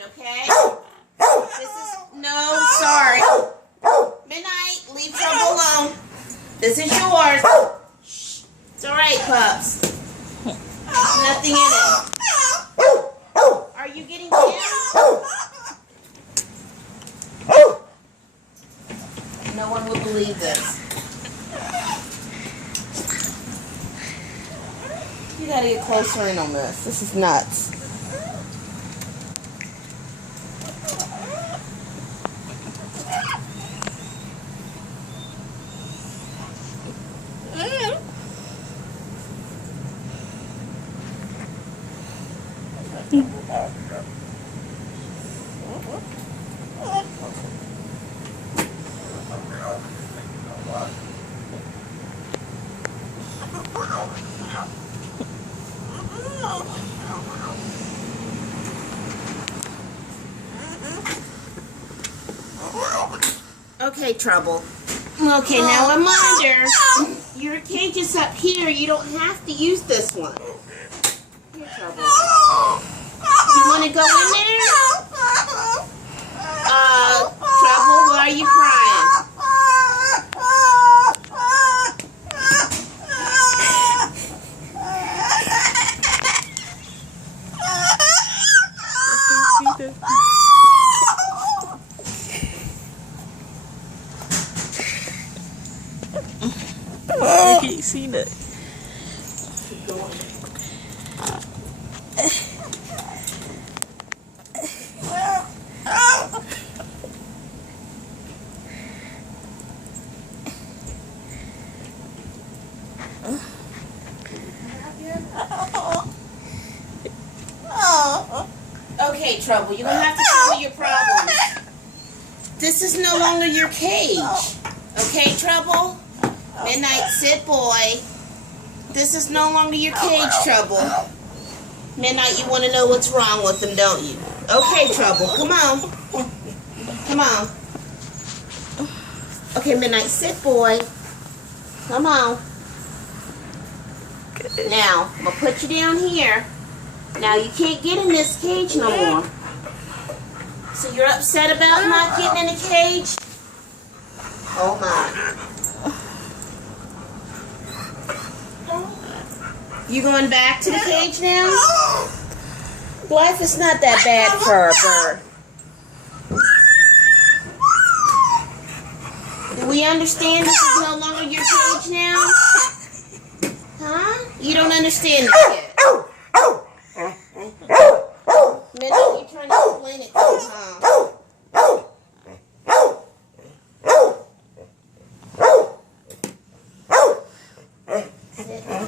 it, okay? This is, no, sorry. Midnight, leave Trouble alone. This is yours. Shh. It's alright, pups. There's nothing in it. Are you getting down? No one will believe this. You gotta get closer in on this. This is nuts. Okay, Trouble. Okay, now I'm under. Your cage is up here. You don't have to use this one. Here, Trouble. You want to go in there? Trouble, why are you crying? I can't see that. Keep going. Okay, Trouble, you're gonna have to tell me your problems. This is no longer your cage. Okay, Trouble? Midnight, sit, boy. This is no longer your cage, Trouble. Midnight, you want to know what's wrong with them, don't you? Okay, Trouble, come on. Come on. Okay, Midnight, sit, boy. Come on. Now, I'm going to put you down here. Now, you can't get in this cage no more. So you're upset about not getting in a cage? Oh, my. You going back to the cage now? Life is not that bad for a bird. Do we understand this is no longer your cage now? Huh? You don't understand this yet. Minnie, you're trying to explain it to me, huh? Sit.